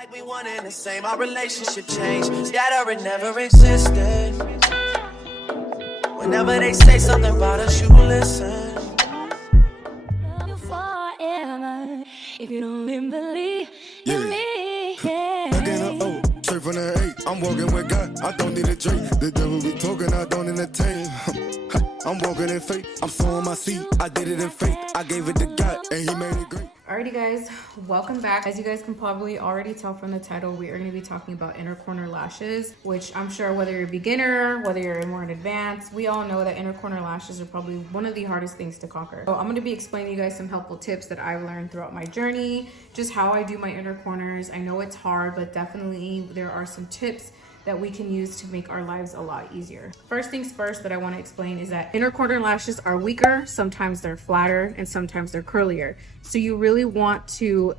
like we one and the same, our relationship changed. Scatter it never existed. Whenever they say something about us, you listen. Forever, if you don't even believe in me, Again, straight from the 8. I'm walking with God, I don't need a drink. The devil be talking, I don't entertain. I'm walking in faith, I'm sowing my seed. I did it in faith, I gave it to God, and he made it great. Alrighty guys, welcome back. As you guys can probably already tell from the title, we are going to be talking about inner corner lashes, which I'm sure whether you're a beginner, whether you're more in advanced, we all know that inner corner lashes are probably one of the hardest things to conquer. So I'm going to be explaining you guys some helpful tips that I've learned throughout my journey, just how I do my inner corners. I know it's hard, but definitely there are some tips that we can use to make our lives a lot easier. First things first that I want to explain is that inner corner lashes are weaker, sometimes they're flatter, and sometimes they're curlier. So you really want to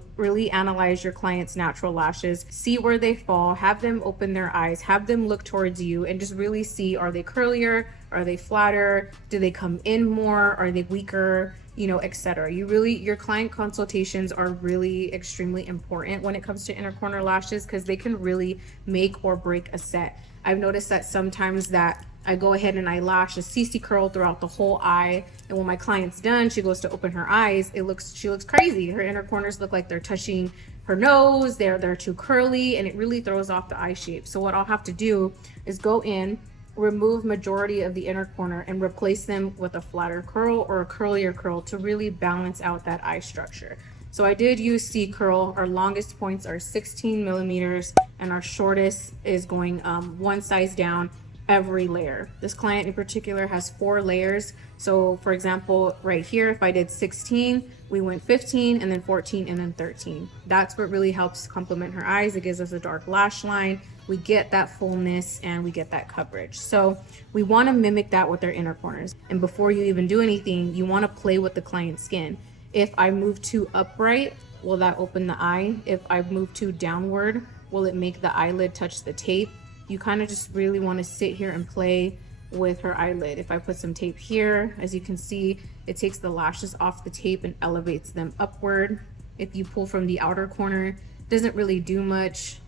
analyze your client's natural lashes, see where they fall, have them open their eyes, have them look towards you, and just really see, are they curlier, are they flatter, do they come in more, are they weaker, you know, etc. Your client consultations are really extremely important when it comes to inner corner lashes because they can really make or break a set. I've noticed that sometimes that I go ahead and I lash a CC curl throughout the whole eye, and when my client's done, she goes to open her eyes, she looks crazy. Her inner corners look like they're touching her nose, they're too curly, and it really throws off the eye shape. So what I'll have to do is go in, remove majority of the inner corner and replace them with a flatter curl or a curlier curl to really balance out that eye structure. So I did use C curl. Our longest points are 16 millimeters and our shortest is going one size down every layer. This client in particular has 4 layers. So for example, right here, if I did 16, we went 15 and then 14 and then 13. That's what really helps complement her eyes. It gives us a dark lash line. We get that fullness and we get that coverage. So we want to mimic that with our inner corners. And before you even do anything, you want to play with the client's skin. If I move too upright, will that open the eye? If I move too downward, will it make the eyelid touch the tape? You kind of just really want to sit here and play with her eyelid. If I put some tape here, as you can see, it takes the lashes off the tape and elevates them upward. If you pull from the outer corner, it doesn't really do much,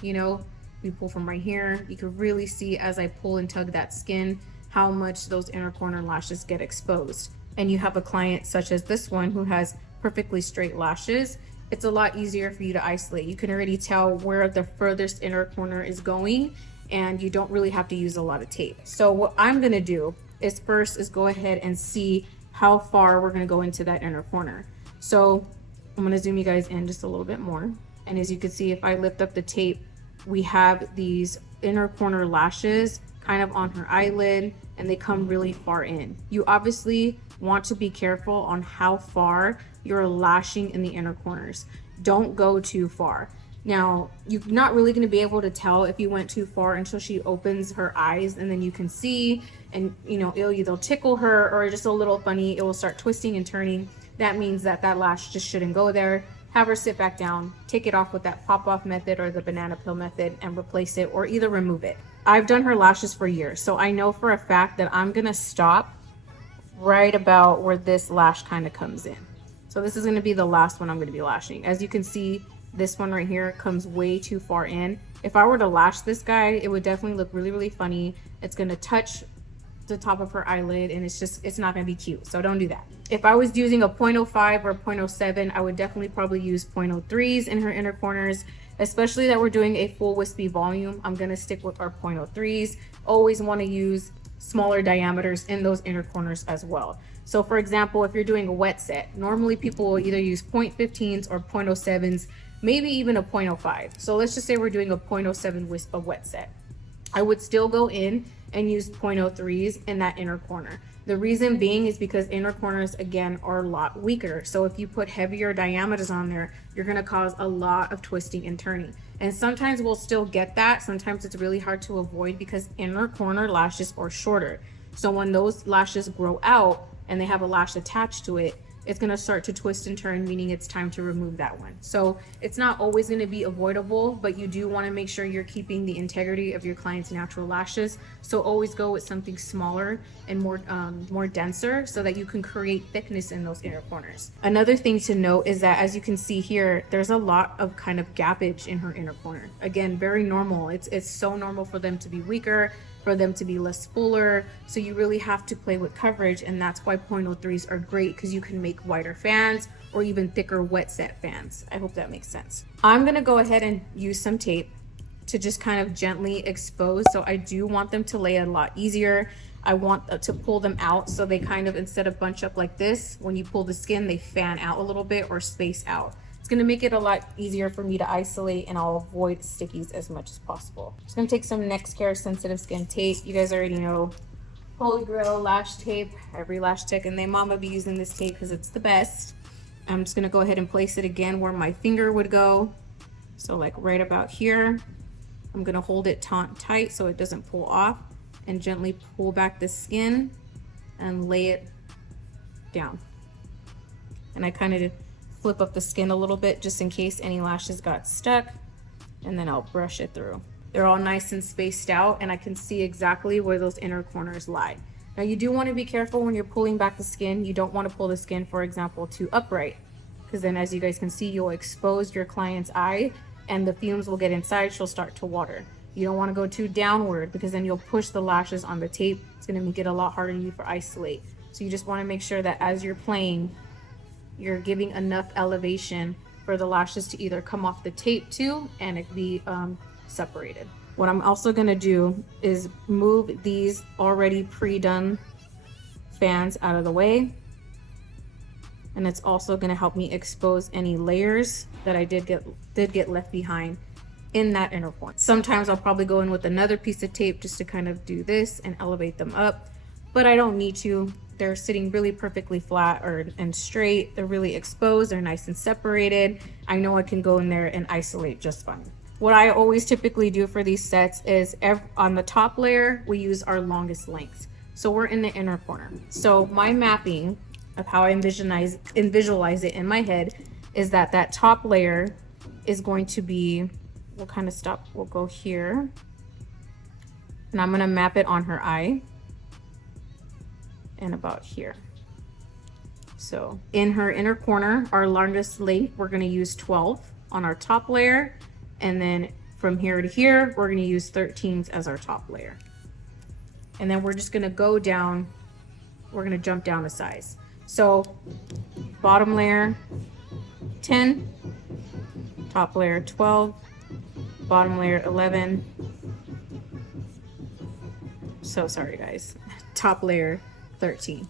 you know. We pull from right here, you can really see as I pull and tug that skin how much those inner corner lashes get exposed. And you have a client such as this one who has perfectly straight lashes, it's a lot easier for you to isolate. You can already tell where the furthest inner corner is going and you don't really have to use a lot of tape. So what I'm gonna do is first go ahead and see how far we're gonna go into that inner corner. So I'm gonna zoom you guys in just a little bit more. And as you can see, if I lift up the tape, we have these inner corner lashes kind of on her eyelid and they come really far in. You obviously want to be careful on how far you're lashing in the inner corners. Don't go too far. Now, you're not really going to be able to tell if you went too far until she opens her eyes, and then you can see, and you know, it'll either tickle her or just a little funny, it will start twisting and turning. That means that lash just shouldn't go there. Have her sit back down, take it off with that pop-off method or the banana peel method and replace it or either remove it. I've done her lashes for years, so I know for a fact that I'm gonna stop right about where this lash kind of comes in. So this is gonna be the last one I'm gonna be lashing. As you can see, this one right here comes way too far in. If I were to lash this guy, it would definitely look really, really funny. It's gonna touch the top of her eyelid and it's not gonna be cute, so don't do that. If I was using a 0.05 or 0.07, I would definitely probably use 0.03s in her inner corners, especially that we're doing a full wispy volume. I'm gonna stick with our 0.03s. Always wanna use smaller diameters in those inner corners as well. So for example, if you're doing a wet set, normally people will either use 0.15s or 0.07s, maybe even a 0.05. So let's just say we're doing a 0.07 wisp of wet set. I would still go in and use 0.03s in that inner corner. The reason being is because inner corners, again, are a lot weaker. So if you put heavier diameters on there, you're gonna cause a lot of twisting and turning. And sometimes we'll still get that. Sometimes it's really hard to avoid because inner corner lashes are shorter. So when those lashes grow out and they have a lash attached to it, it's going to start to twist and turn, meaning it's time to remove that one. So it's not always going to be avoidable, but you do want to make sure you're keeping the integrity of your client's natural lashes. So always go with something smaller and more denser so that you can create thickness in those inner corners. Another thing to note is that, as you can see here, there's a lot of kind of gappage in her inner corner. Again, very normal. It's so normal for them to be weaker, for them to be less fuller. So you really have to play with coverage, and that's why 0.03s are great, because you can make wider fans or even thicker wet set fans. I hope that makes sense. I'm gonna go ahead and use some tape to just kind of gently expose. So I do want them to lay a lot easier. I want to pull them out so they kind of, instead of bunch up like this, when you pull the skin, they fan out a little bit or space out. It's gonna make it a lot easier for me to isolate, and I'll avoid stickies as much as possible. Just gonna take some NextCare sensitive skin tape. You guys already know Holy Grail lash tape. Every lash tech and their mama be using this tape because it's the best. I'm just gonna go ahead and place it again where my finger would go. So like right about here. I'm gonna hold it tight so it doesn't pull off, and gently pull back the skin and lay it down. And I kind of flip up the skin a little bit just in case any lashes got stuck, and then I'll brush it through. They're all nice and spaced out, and I can see exactly where those inner corners lie. Now you do want to be careful when you're pulling back the skin. You don't want to pull the skin, for example, too upright, because then, as you guys can see, you'll expose your client's eye and the fumes will get inside. She'll start to water. You don't want to go too downward, because then you'll push the lashes on the tape. It's going to make it a lot harder for you to isolate. So you just want to make sure that as you're playing, you're giving enough elevation for the lashes to either come off the tape too and it be separated. What I'm also going to do is move these already pre-done fans out of the way, and it's also going to help me expose any layers that I did get left behind in that inner corner. Sometimes I'll probably go in with another piece of tape just to kind of do this and elevate them up, but I don't need to. They're sitting really perfectly flat and straight. They're really exposed. They're nice and separated. I know I can go in there and isolate just fine. What I always typically do for these sets is on the top layer, we use our longest lengths. So we're in the inner corner. So my mapping of how I visualize it in my head is that top layer is going to be, we'll go here. And I'm gonna map it on her eye. And about here. So in her inner corner, our longest length, we're going to use 12 on our top layer, and then from here to here we're going to use 13s as our top layer, and then we're just going to go down, we're going to jump down a size. So bottom layer 10, top layer 12, bottom layer 11, so sorry guys, top layer 13.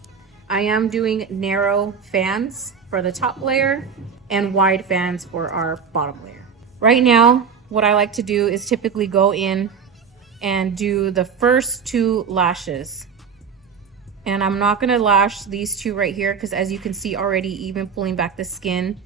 I am doing narrow fans for the top layer and wide fans for our bottom layer. Right now, what I like to do is typically go in and do the first two lashes. And I'm not gonna lash these two right here, because as you can see already, even pulling back the skin,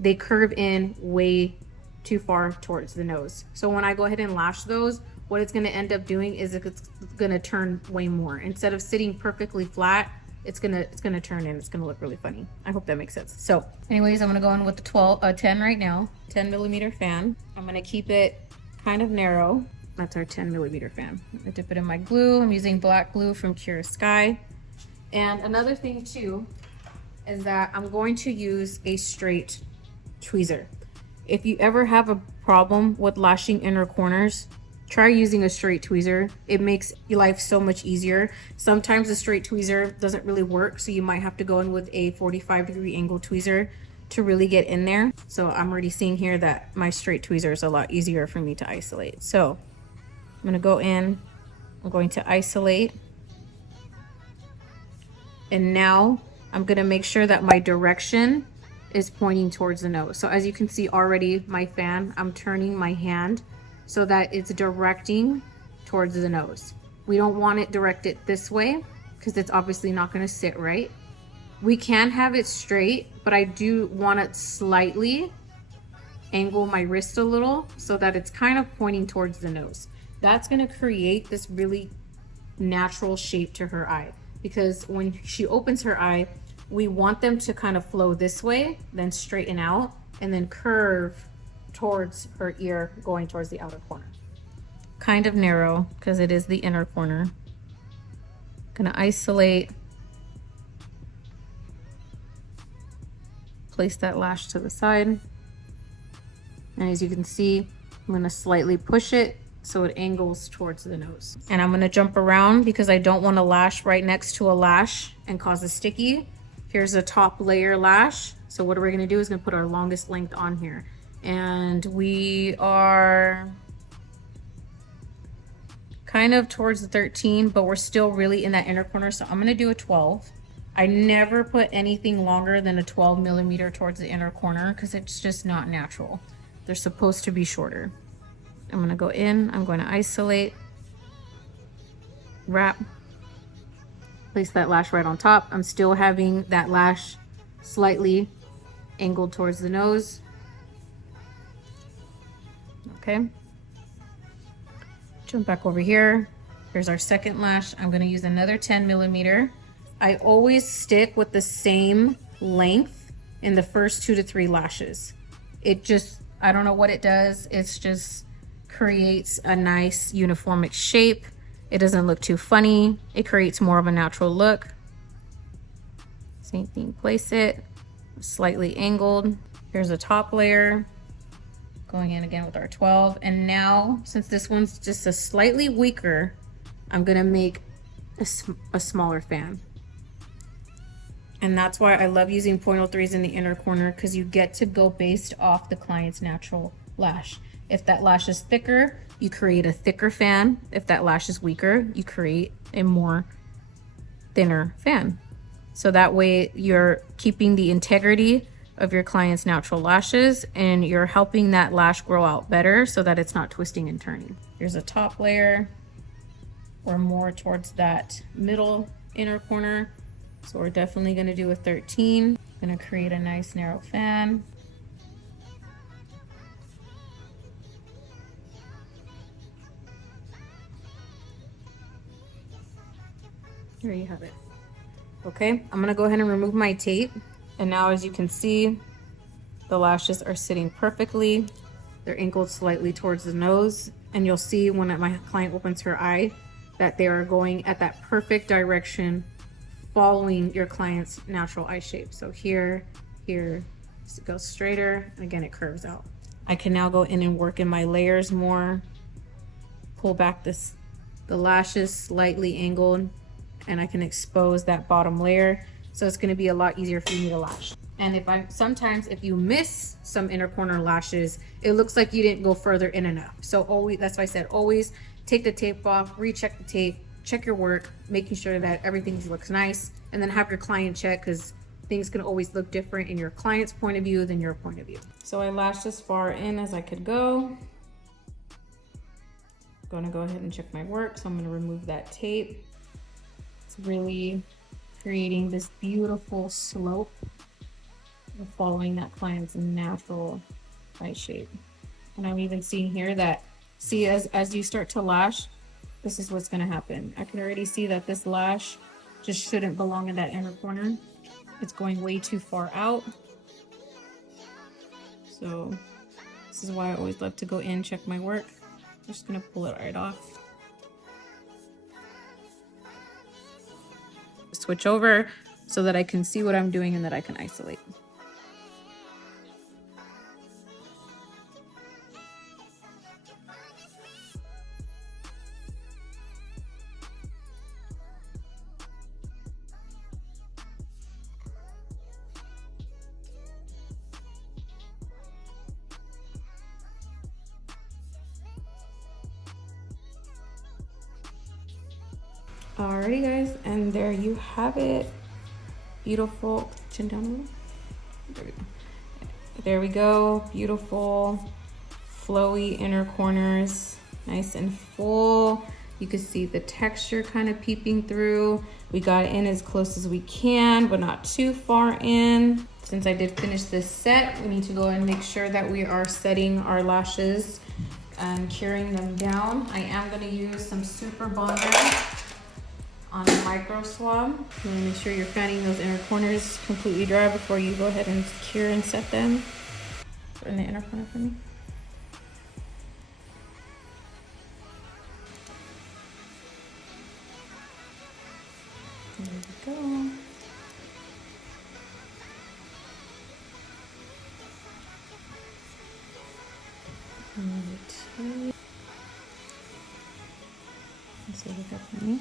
they curve in way too far towards the nose. So when I go ahead and lash those, what it's going to end up doing is it's going to turn way more. Instead of sitting perfectly flat, it's going to turn in. It's going to look really funny. I hope that makes sense. So anyways, I'm going to go in with the 10 right now, 10 millimeter fan. I'm going to keep it kind of narrow. That's our 10 millimeter fan. I dip it in my glue. I'm using black glue from Kiara Sky. And another thing too is that I'm going to use a straight tweezer. If you ever have a problem with lashing inner corners, try using a straight tweezer. It makes your life so much easier. Sometimes a straight tweezer doesn't really work, so you might have to go in with a 45-degree angle tweezer to really get in there. So I'm already seeing here that my straight tweezer is a lot easier for me to isolate. So I'm gonna go in, I'm going to isolate. And now I'm gonna make sure that my direction is pointing towards the nose. So as you can see already, my fan, I'm turning my hand so that it's directing towards the nose. We don't want it directed this way because it's obviously not going to sit right. We can have it straight, but I do want to slightly angle my wrist a little so that it's kind of pointing towards the nose. That's going to create this really natural shape to her eye, because when she opens her eye, we want them to kind of flow this way, then straighten out, and then curve towards her ear, going towards the outer corner. Kind of narrow because it is the inner corner. Gonna isolate, place that lash to the side, and as you can see, I'm gonna slightly push it so it angles towards the nose. And I'm gonna jump around because I don't want a lash right next to a lash and cause a sticky. Here's a top layer lash. So what we're gonna do is gonna put our longest length on here. And we are kind of towards the 13, but we're still really in that inner corner. So I'm gonna do a 12. I never put anything longer than a 12 millimeter towards the inner corner because it's just not natural. They're supposed to be shorter. I'm gonna go in, I'm going to isolate, wrap, place that lash right on top. I'm still having that lash slightly angled towards the nose. Okay. Jump back over here. Here's our second lash. I'm gonna use another 10 millimeter. I always stick with the same length in the first 2 to 3 lashes. It just, I don't know what it does. It's just creates a nice uniformic shape. It doesn't look too funny. It creates more of a natural look. Same thing, place it, slightly angled. Here's a top layer. Going in again with our 12. And now, since this one's just a slightly weaker, I'm gonna make a smaller fan. And that's why I love using 0.03s in the inner corner, because you get to go based off the client's natural lash. If that lash is thicker, you create a thicker fan. If that lash is weaker, you create a more thinner fan. So that way you're keeping the integrity of your client's natural lashes and you're helping that lash grow out better so that it's not twisting and turning. Here's a top layer, or more towards that middle inner corner. So we're definitely gonna do a 13. Gonna create a nice narrow fan. There you have it. Okay, I'm gonna go ahead and remove my tape. And now, as you can see, the lashes are sitting perfectly. They're angled slightly towards the nose. And you'll see when my client opens her eye that they are going at that perfect direction, following your client's natural eye shape. So here, it goes straighter, and again, it curves out. I can now go in and work in my layers more, pull back the lashes slightly angled, and I can expose that bottom layer. So it's gonna be a lot easier for me to lash. And sometimes if you miss some inner corner lashes, it looks like you didn't go further in enough. So always, that's why I said always take the tape off, recheck the tape, check your work, making sure that everything looks nice, and then have your client check, because things can always look different in your client's point of view than your point of view. So I lashed as far in as I could go. I'm gonna go ahead and check my work. So I'm gonna remove that tape. It's really creating this beautiful slope, following that client's natural eye shape. And I'm even seeing here that, see, as you start to lash, this is what's gonna happen. I can already see that this lash just shouldn't belong in that inner corner. It's going way too far out. So this is why I always love to go in, check my work. I'm just gonna pull it right off. Switch over so that I can see what I'm doing and that I can isolate. Alrighty guys, and there you have it. Beautiful. Chin down a little. There we go. There we go. Beautiful, flowy inner corners, nice and full. You can see the texture kind of peeping through. We got in as close as we can, but not too far in. Since I did finish this set, we need to go and make sure that we are setting our lashes and curing them down. I am going to use some Super Bonder on a micro swab. You want to make sure you're fanning those inner corners completely dry before you go ahead and cure and set them. In the inner corner for me. There we go. Number 2. Let's see what we got for me.